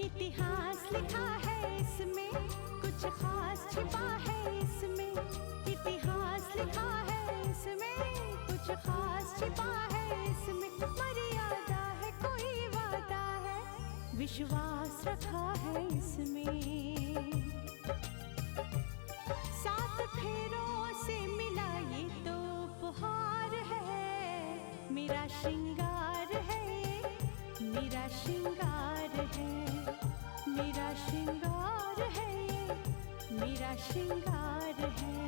इतिहास लिखा है इसमें, कुछ खास छिपा है इसमें। इतिहास लिखा है इसमें, कुछ खास छिपा है इसमें। मर्यादा है, कोई वादा है, विश्वास रखा है इसमें। सात फेरों से मिला ये तो उपहार है, मेरा श्रृंगार है, मेरा श्रृंगार है, मेरा श्रृंगार है, मेरा श्रृंगार है।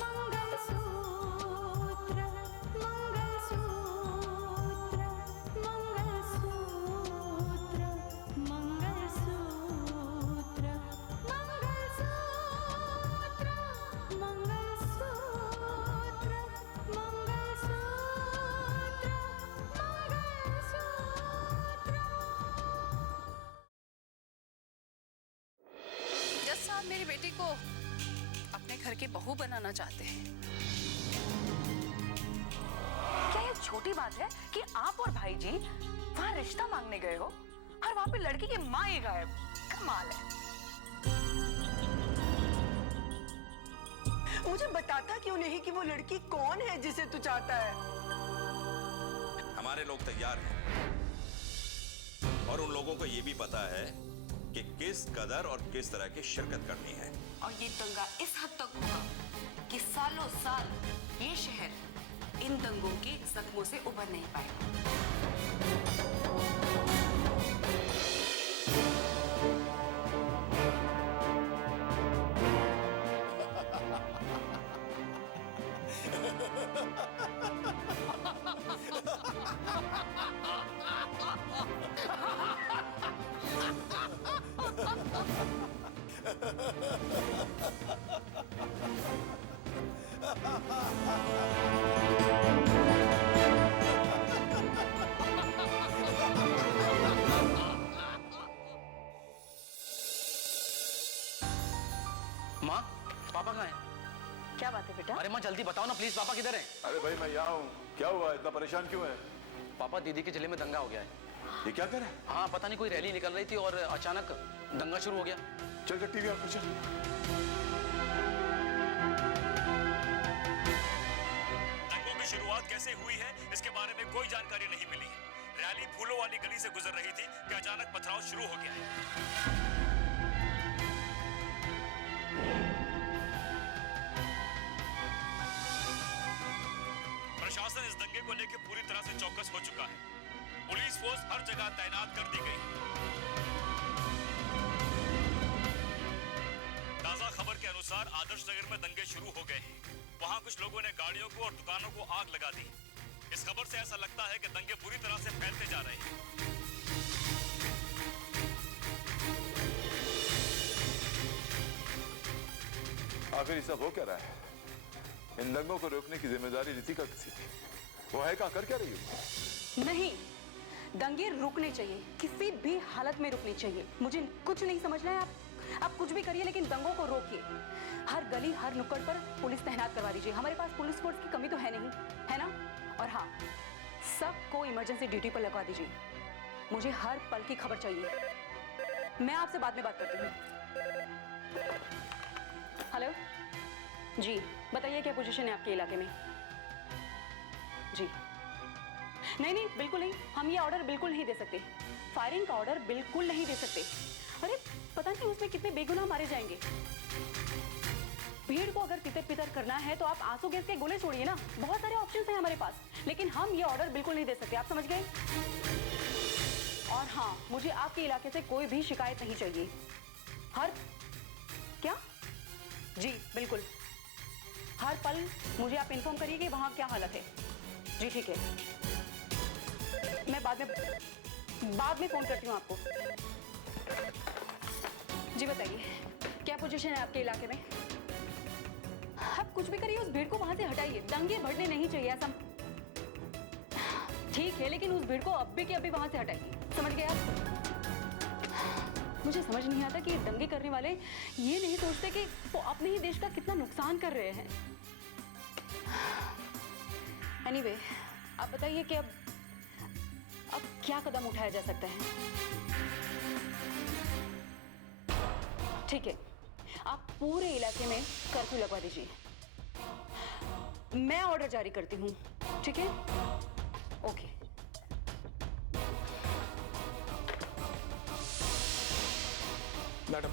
मंगलसूत्र, मंगलसूत्र, मंगलसूत्र, मंगलसूत्र, मंगलसूत्र, मंगलसूत्र, मंगलसूत्र। जज साहब मेरी बेटी को अपने घर की बहू बनाना चाहते हैं। क्या ये छोटी बात है कि आप और भाई जी वहाँ रिश्ता मांगने गए हो और वहाँ पे लड़की की माँ ही गायब? कमाल है। मुझे बताता क्यों नहीं कि वो लड़की कौन है जिसे तू चाहता है? हमारे लोग तैयार हैं और उन लोगों को ये भी पता है कि किस कदर और किस तरह की शिरकत करनी है। और ये दंगा इस हद तक होगा कि सालों साल ये शहर इन दंगों के जख्मों से उभर नहीं पाएगा। माँ, पापा कहाँ हैं? क्या बात है बेटा? अरे माँ जल्दी बताओ ना प्लीज, पापा किधर हैं? अरे भाई मैं यहाँ हूँ। क्या हुआ, इतना परेशान क्यों है? पापा दीदी के जिले में दंगा हो गया है। ये क्या करे? हाँ पता नहीं, कोई रैली निकल रही थी और अचानक दंगा शुरू हो गया। चल कर टीवी ऑन कर चल। दंगों की शुरुआत कैसे हुई है इसके बारे में कोई जानकारी नहीं मिली है। रैली फूलों वाली गली से गुजर रही थी कि अचानक पथराव शुरू हो गया है। प्रशासन इस दंगे को लेकर पूरी तरह से चौकस हो चुका है। पुलिस फोर्स हर जगह तैनात कर दी गई है। ताजा खबर के अनुसार आदर्श नगर में दंगे शुरू हो गए हैं। वहां कुछ लोगों ने गाड़ियों को और दुकानों को आग लगा दी। इस खबर से ऐसा लगता है कि दंगे बुरी तरह से फैलते जा रहे हैं। आखिर ये सब हो क्या रहा है? इन दंगों को रोकने की जिम्मेदारी रितिका की थी। वो है कहाँ, कर क्या रही है? नहीं, दंगे रुकने चाहिए, किसी भी हालत में रुकनी चाहिए। मुझे कुछ नहीं समझना है, आप कुछ भी करिए लेकिन दंगों को रोकिए। हर गली हर नुक्कड़ पर पुलिस तैनात करवा दीजिए। हमारे पास पुलिस फोर्स की कमी तो है नहीं, है ना? और हाँ, सबको इमरजेंसी ड्यूटी पर लगवा दीजिए। मुझे हर पल की खबर चाहिए। मैं आपसे बाद में बात करती हूँ। हेलो जी, बताइए क्या पोजीशन है आपके इलाके में? जी नहीं, बिल्कुल नहीं, हम ये ऑर्डर बिल्कुल नहीं दे सकते। फायरिंग का ऑर्डर बिल्कुल नहीं दे सकते। अरे पता नहीं उसमें कितने बेगुनाह मारे जाएंगे। भीड़ को अगर तितर पितर करना है तो आप आंसू गैस के गोले छोड़िए ना। बहुत सारे ऑप्शंस हैं हमारे पास, लेकिन हम ये ऑर्डर बिल्कुल नहीं दे सकते। आप समझ गए? और हाँ, मुझे आपके इलाके से कोई भी शिकायत नहीं चाहिए। हर क्या? जी बिल्कुल, हर पल मुझे आप इन्फॉर्म करिए कि वहां क्या हालत है। जी ठीक है, मैं बाद में फोन करती हूँ आपको। जी बताइए, क्या पोजीशन है आपके इलाके में? आप कुछ भी करिए, उस भीड़ को वहां से हटाइए। दंगे बढ़ने नहीं चाहिए ऐसा। ठीक है, लेकिन उस भीड़ को अभी के अभी वहां से हटाइए। समझ गए आप? मुझे समझ नहीं आता कि ये दंगे करने वाले ये नहीं सोचते कि वो अपने ही देश का कितना नुकसान कर रहे हैं। एनीवे, आप बताइए कि अब क्या कदम उठाया जा सकता है? ठीक है, आप पूरे इलाके में कर्फ्यू लगवा दीजिए। मैं ऑर्डर जारी करती हूँ, ठीक है? ओके। मैडम,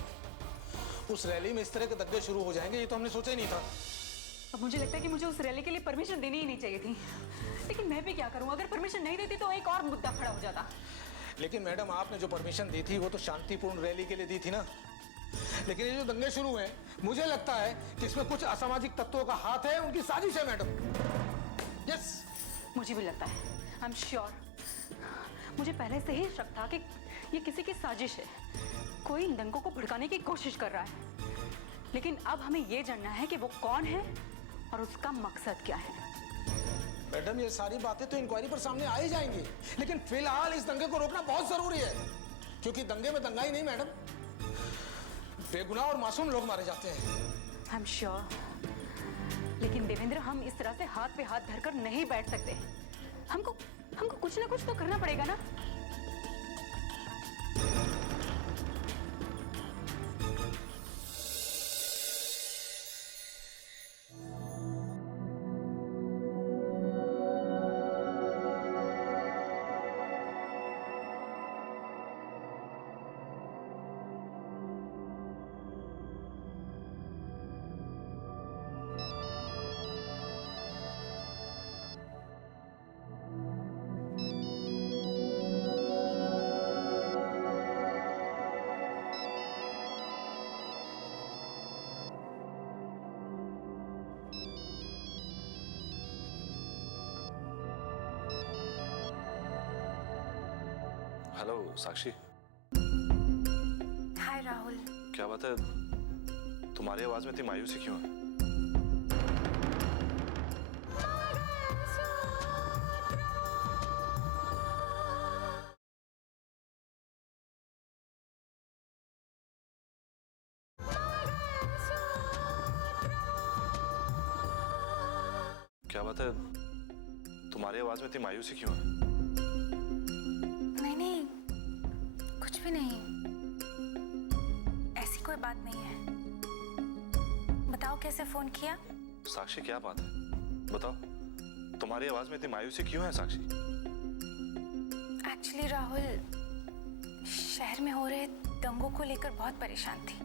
उस रैली में इस तरह के दंगे शुरू हो जाएंगे ये तो हमने सोचा ही नहीं था। अब मुझे लगता है कि मुझे उस रैली के लिए परमिशन देनी ही नहीं चाहिए थी, लेकिन मैं भी क्या करूं? अगर परमिशन नहीं देती तो एक और मुद्दा खड़ा हो जाता। लेकिन मैडम, आपने जो परमिशन दी थी वो तो शांतिपूर्ण रैली के लिए दी थी ना। लेकिन ये जो दंगे शुरू हुए, मुझे लगता है कि इसमें कुछ असामाजिक तत्वों का हाथ है, उनकी साजिश है मैडम। यस, मुझे भी लगता है, आई एम श्योर। मुझे पहले से ही शक था कि ये किसी की साजिश है, कोई इन दंगों को भड़काने की कोशिश कर रहा है। लेकिन अब हमें ये जानना है कि वो कौन है और उसका मकसद क्या है। मैडम, ये सारी बातें तो इंक्वायरी पर सामने आ ही जाएंगी, लेकिन फिलहाल इस दंगे को रोकना बहुत जरूरी है, क्योंकि दंगे में दंगा ही नहीं मैडम, बेगुनाह और मासूम लोग मारे जाते हैं। आई एम श्योर, लेकिन देवेंद्र, हम इस तरह से हाथ पे हाथ धरकर नहीं बैठ सकते। हमको कुछ ना कुछ तो करना पड़ेगा ना। हेलो साक्षी। हाय राहुल। क्या बात है, तुम्हारी आवाज में इतनी मायूसी क्यों है? क्या बात है, तुम्हारी आवाज में इतनी मायूसी क्यों है? नहीं, कुछ भी नहीं, ऐसी कोई बात नहीं है। बताओ कैसे फोन किया? साक्षी, क्या बात है, बताओ, तुम्हारी आवाज में इतनी मायूसी क्यों है साक्षी? एक्चुअली राहुल, शहर में हो रहे दंगों को लेकर बहुत परेशान थी।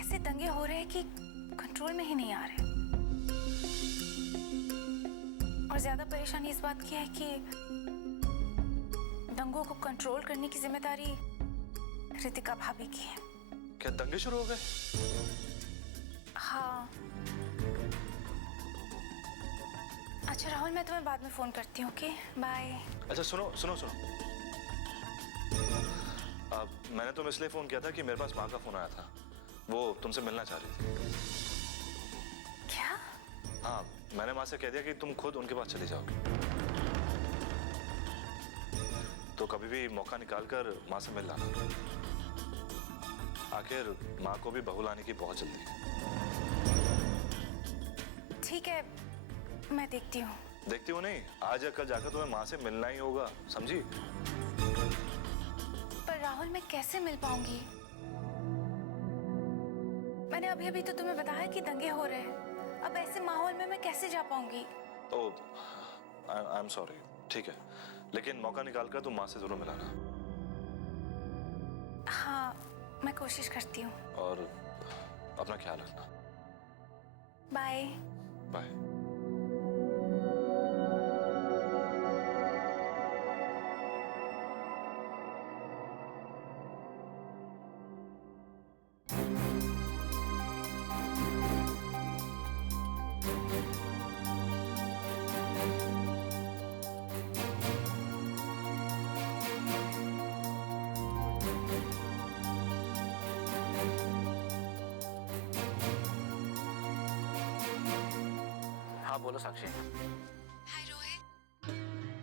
ऐसे दंगे हो रहे कि कंट्रोल में ही नहीं आ रहे, और ज्यादा परेशानी इस बात की है कि दंगों को कंट्रोल करने की जिम्मेदारी रितिका भाभी की है। क्या दंगे शुरू हो गए? हाँ। अच्छा राहुल, मैं तुम्हें बाद में फोन करती हूँ, ओके? बाय। अच्छा सुनो सुनो सुनो, मैंने तुम्हें इसलिए फोन किया था कि मेरे पास माँ का फोन आया था, वो तुमसे मिलना चाह रही थी। क्या? हाँ, मैंने माँ से कह दिया कि तुम खुद उनके पास चली जाओगे, तो कभी भी मौका निकालकर माँ से मिल लाना। आखिर माँ को भी बहू लाने की बहुत जल्दी है। ठीक है, मैं देखती हूँ। देखती हो नहीं, आज या कल जाकर तुम्हें माँ से मिलना ही होगा, समझी? पर राहुल, मैं कैसे मिल पाऊंगी? मैंने अभी अभी तो तुम्हें बताया कि दंगे हो रहे हैं, अब ऐसे माहौल में मैं कैसे जा पाऊंगी? ओह, आई एम सॉरी। ठीक है, लेकिन मौका निकालकर तुम माँ से जरूर मिलाना। हाँ, मैं कोशिश करती हूँ। और अपना ख्याल रखना। बाय। बाय। हाँ बोलो साक्षी। हाय रोहित,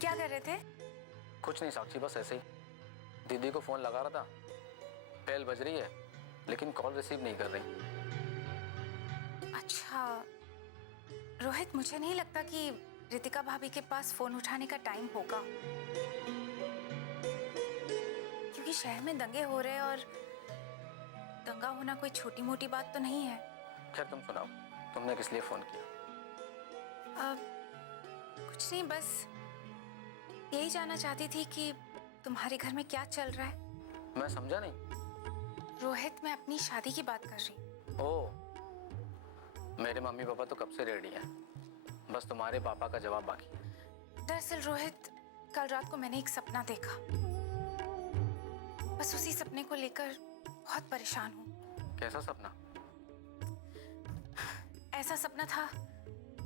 क्या कर रहे थे? कुछ नहीं साक्षी, बस ऐसे ही दीदी को फोन लगा रहा था, बेल बज रही है लेकिन कॉल रिसीव नहीं कर रही। अच्छा रोहित, मुझे नहीं लगता कि रितिका भाभी के पास फोन उठाने का टाइम होगा, क्योंकि शहर में दंगे हो रहे हैं और दंगा होना कोई छोटी मोटी बात तो नहीं है। खैर तुम सुनाओ, तुमने किस लिए फोन किया? कुछ नहीं, बस यही जानना चाहती थी कि तुम्हारे घर में क्या चल रहा है। मैं समझा नहीं। रोहित, मैं अपनी शादी की बात कर रही हूँ। ओह, मेरे मम्मी पापा तो कब से रेडी हैं, बस तुम्हारे पापा का जवाब बाकी है। दरअसल रोहित, कल रात को मैंने एक सपना देखा। बस उसी सपने को लेकर बहुत परेशान हूँ। कैसा सपना? ऐसा सपना था,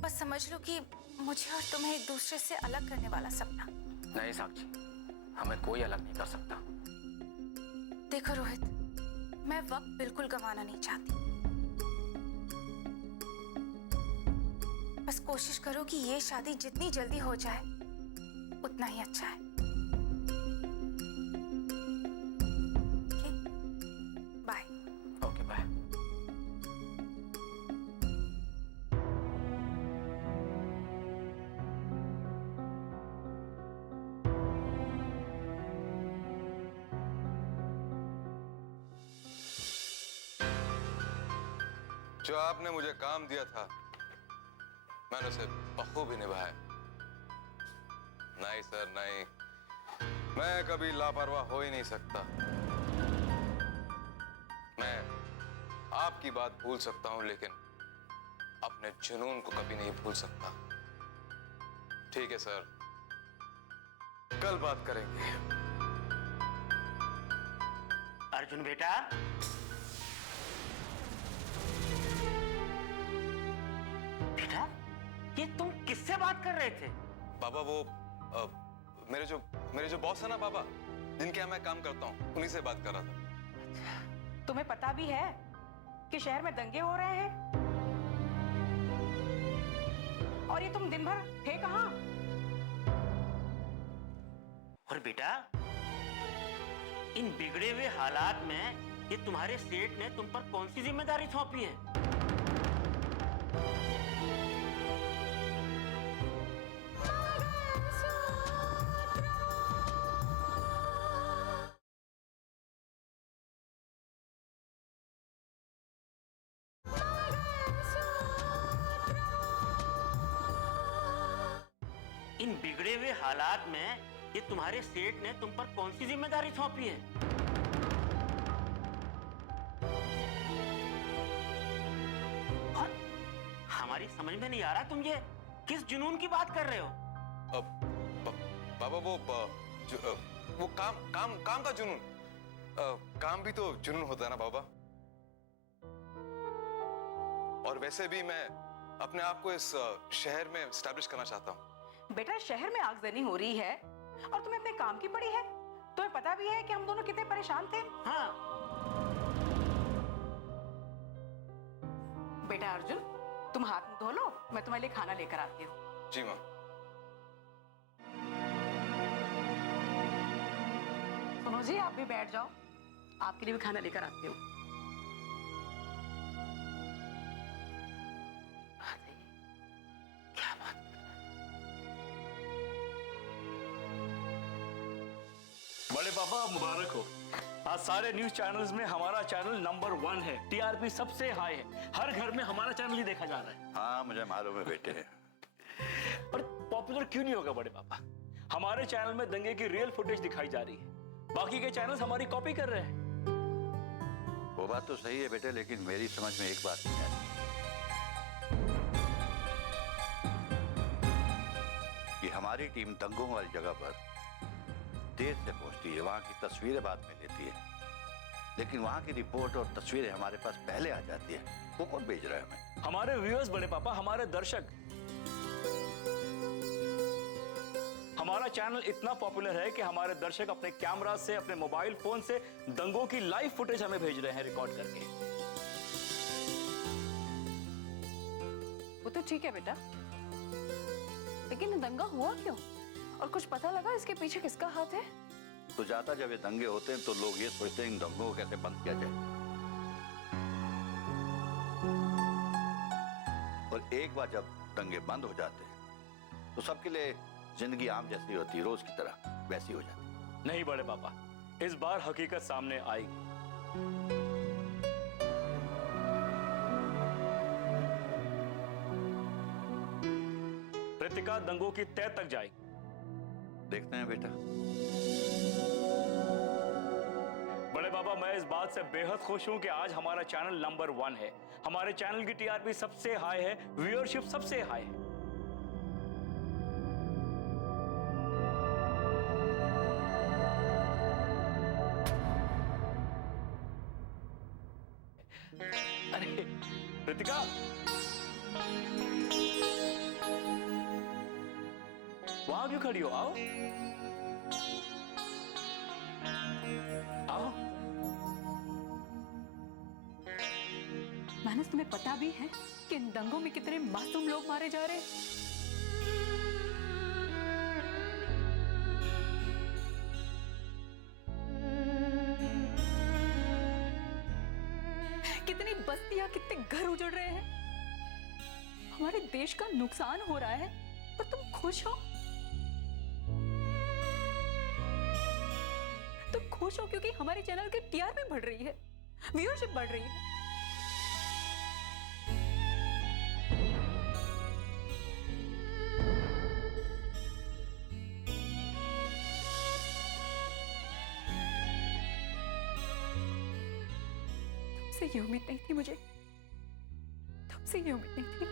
बस समझ लो कि मुझे और तुम्हें एक दूसरे से अलग करने वाला सपना। नहीं साक्षी, हमें कोई अलग नहीं कर सकता। देखो रोहित, मैं वक्त बिल्कुल गंवाना नहीं चाहती। बस कोशिश करो कि ये शादी जितनी जल्दी हो जाए उतना ही अच्छा है। Okay, bye. Okay bye. जो आपने मुझे काम दिया था मैंने उसे बखूबी निभाया। नहीं सर नहीं, मैं कभी लापरवाह हो ही नहीं सकता। मैं आपकी बात भूल सकता हूं लेकिन अपने जुनून को कभी नहीं भूल सकता। ठीक है सर, कल बात करेंगे। अर्जुन बेटा, बेटा ये तुम किससे बात कर रहे थे? बाबा वो मेरे जो बॉस है ना बाबा, जिनके यहाँ मैं काम करता हूँ, उन्हीं से बात कर रहा था। तुम्हें पता भी है कि शहर में दंगे हो रहे हैं और ये तुम दिन भर थे कहाँ? और बेटा, इन बिगड़े हुए हालात में ये तुम्हारे सेठ ने तुम पर कौन सी जिम्मेदारी सौंपी है? इन बिगड़े हुए हालात में ये तुम्हारे सेठ ने तुम पर कौन सी जिम्मेदारी सौंपी है? और हमारी समझ में नहीं आ रहा, तुम ये किस जुनून की बात कर रहे हो? बाबा वो काम का जुनून। काम भी तो जुनून होता है ना बाबा। और वैसे भी मैं अपने आप को इस शहर में एस्टैब्लिश करना चाहता हूँ। बेटा, शहर में आगजनी हो रही है और तुम्हें अपने काम की पड़ी है। तुम्हें पता भी है कि हम दोनों कितने परेशान थे। हाँ। बेटा अर्जुन, तुम हाथ मुंह धो लो, मैं तुम्हारे लिए खाना लेकर आती हूँ। जी माँ। सुनो जी, आप भी बैठ जाओ, आपके लिए भी खाना लेकर आती हूँ। क्या बात? बड़े पापा मुबारक हो। आज सारे न्यूज चैनल्स में हमारा चैनल नंबर 1 है। टीआरपी सबसे हाई है। हर घर में हमारा चैनल ही देखा जा रहा है। हाँ मुझे मालूम है बेटे। और पॉपुलर क्यों नहीं होगा बड़े पापा? हमारे चैनल में दंगे की रियल फुटेज दिखाई जा रही है। बाकी के चैनल्स हमारी कॉपी कर रहे हैं। वो बात तो सही है बेटे, लेकिन मेरी समझ में एक बात नहीं आती कि हमारी टीम दंगों वाली जगह पर देर से पहुंचती है, वहां की तस्वीरें बाद में लेती है, लेकिन वहां की रिपोर्ट और तस्वीरें हमारे पास पहले आ जाती है। वो कौन भेज रहा है हमें? हमारे व्यूअर्स बड़े पापा, हमारे दर्शक। हमारा चैनल इतना पॉपुलर है कि हमारे दर्शक अपने कैमरा से, अपने मोबाइल फोन से दंगों की लाइव फुटेज हमें भेज रहे हैं रिकॉर्ड करके। वो तो ठीक है बेटा, लेकिन दंगा हुआ क्यों और कुछ पता लगा इसके पीछे किसका हाथ है? तो जाता जब ये दंगे होते हैं तो लोग ये सोचते हैं इन दंगों को कैसे बंद किया जाए, और एक बार जब दंगे बंद हो जाते हैं तो सबके लिए जिंदगी आम जैसी होती है, रोज की तरह वैसी हो जाती है। नहीं बड़े पापा, इस बार हकीकत सामने आएगी। रितिका दंगों की तह तक जाएगी। देखते हैं बेटा। बड़े बाबा, मैं इस बात से बेहद खुश हूं कि आज हमारा चैनल नंबर 1 है। हमारे चैनल की टीआरपी सबसे हाई है, व्यूअरशिप सबसे हाई है। अरे रितिका, वहां क्यों खड़ी हो? आओ आओ। मानस, तुम्हें पता भी है कि इन दंगों में कितने मासूम लोग मारे जा रहे हैं? कितनी बस्तियां, कितने घर उजड़ रहे हैं। हमारे देश का नुकसान हो रहा है और तुम खुश हो? तुम खुश हो क्योंकि हमारे चैनल की टीआरपी बढ़ रही है, व्यूअरशिप बढ़ रही है। तुमसे ये उम्मीद नहीं थी मुझे, तुमसे ये उम्मीद नहीं थी।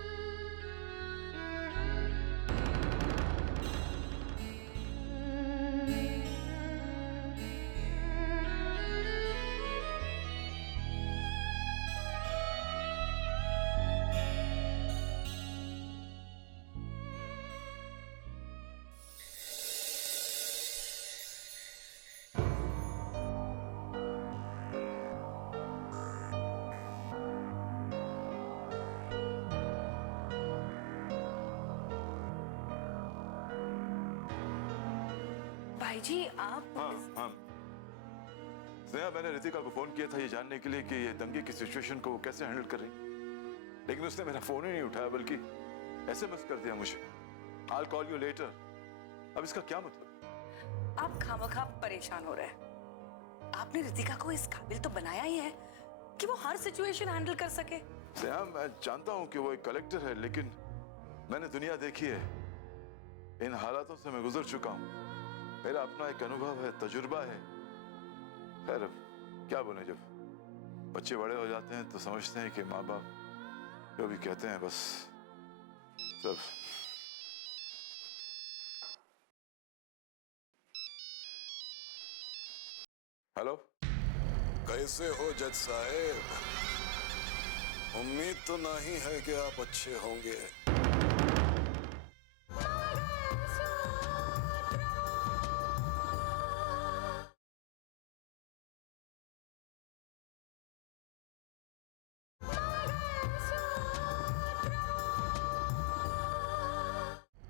भाई जी आप। हाँ। स्नेहा, मैंने रितिका को फोन किया था ये जानने के लिए कि ये दंगे की सिचुएशन को वो कैसे हैंडल कर रही, लेकिन उसने मेरा फोन ही नहीं उठाया, बल्कि एसएमएस कर दिया मुझे, I'll call you later। अब इसका क्या मतलब? आप खामखा परेशान हो रहे हैं। आपने रितिका को इस काबिल तो बनाया ही है कि वो हर सिचुएशन हैंडल कर सके। स्नेहा, मैं जानता हूँ कि वो एक कलेक्टर है, लेकिन मैंने दुनिया देखी है, इन हालातों से मैं गुजर चुका हूँ। मेरा अपना एक अनुभव है, तजुर्बा है। खैर, क्या बोले, जब बच्चे बड़े हो जाते हैं तो समझते हैं कि माँ बाप जो भी कहते हैं बस सब। हेलो, कैसे हो जज साहेब? उम्मीद तो नहीं है कि आप अच्छे होंगे।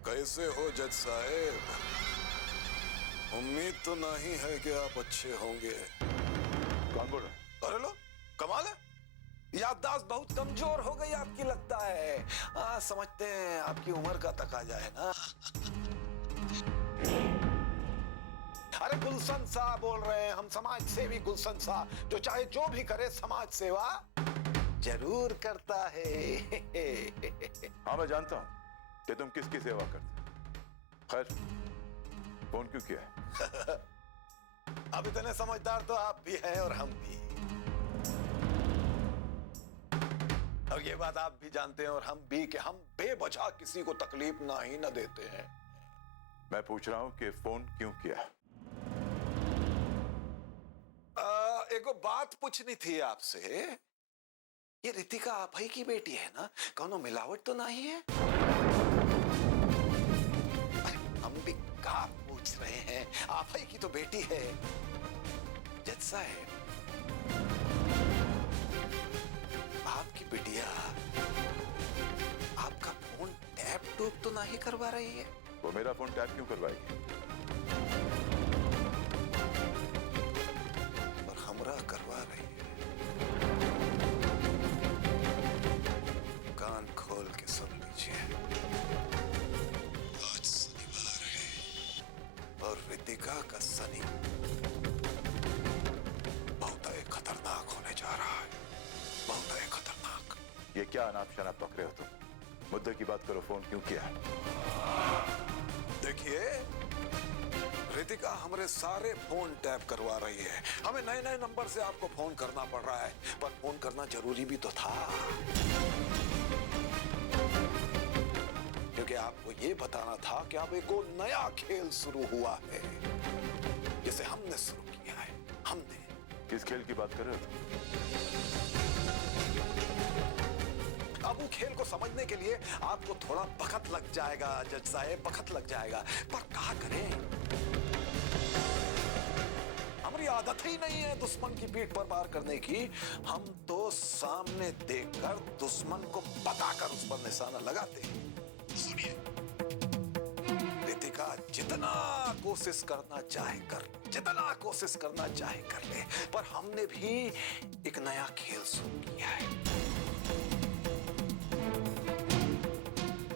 कैसे हो जज साहेब? उम्मीद तो नहीं है कि आप अच्छे होंगे। कौन बोल रहा? अरे लो, कमाल है, याददाश्त बहुत कमजोर हो गई आपकी लगता है। समझते हैं आपकी उम्र का तकाजा है ना। अरे गुलशन साहब बोल रहे हैं हम, समाज सेवी गुलशन साहब, जो चाहे जो भी करे समाज सेवा जरूर करता है। हाँ, मैं जानता हूँ कि तुम किसकी सेवा करते। खैर, फोन क्यों किया है? अब इतने समझदार तो आप भी हैं और हम भी, और ये बात आप भी जानते हैं और हम भी, कि हम बेवजह किसी को तकलीफ ना ही न देते हैं। मैं पूछ रहा हूं कि फोन क्यों किया? एगो बात पूछनी थी आपसे। ये रितिका आप ही की बेटी है ना? कौनो मिलावट तो नहीं है? हम भी कहा पूछ रहे हैं, आप ही की तो बेटी है। जज साहब, आपकी बिटिया आपका फोन टैप टूप तो नहीं करवा रही है? वो मेरा फोन टैप क्यों करवाएगी? और हमरा करवा रही है। कान खोल के सुन लीजिए, आज शनिवार है और रितिका का शनि होने जा रहा है, बहुत है खतरनाक। ये क्या अनाप शनाप पक रहे हो तुम? मुद्दे की बात करो, फोन क्यों किया? देखिए, रितिका हमारे सारे फोन टैप करवा रही है। हमें नए नए नंबर से आपको फोन करना पड़ रहा है, पर फोन करना जरूरी भी तो था, क्योंकि आपको ये बताना था कि अब एक नया खेल शुरू हुआ है, जिसे हमने शुरू किया है। हमने किस खेल की बात कर रहे हो तुम? अब वो खेल को समझने के लिए आपको थोड़ा वक्त लग जाएगा जज साहब, वक्त लग जाएगा, पर क्या करें, हमारी आदत ही नहीं है दुश्मन की पीठ पर वार करने की। हम तो सामने देखकर दुश्मन को बताकर उस पर निशाना लगाते हैं। सुनिए, रितिका जितना कोशिश करना चाहे कर, जितना कोशिश करना चाहे कर ले, पर हमने भी एक नया खेल शुरू किया है,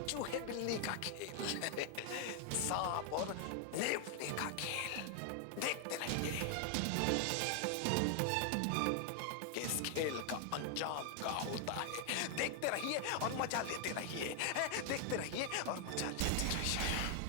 चूहे बिल्ली का खेल, सांप और नेवले का खेल। देखते रहिए कि इस खेल का अंजाम क्या होता है। देखते रहिए और मजा लेते रहिए, देखते रहिए और मजा लेते रहिए।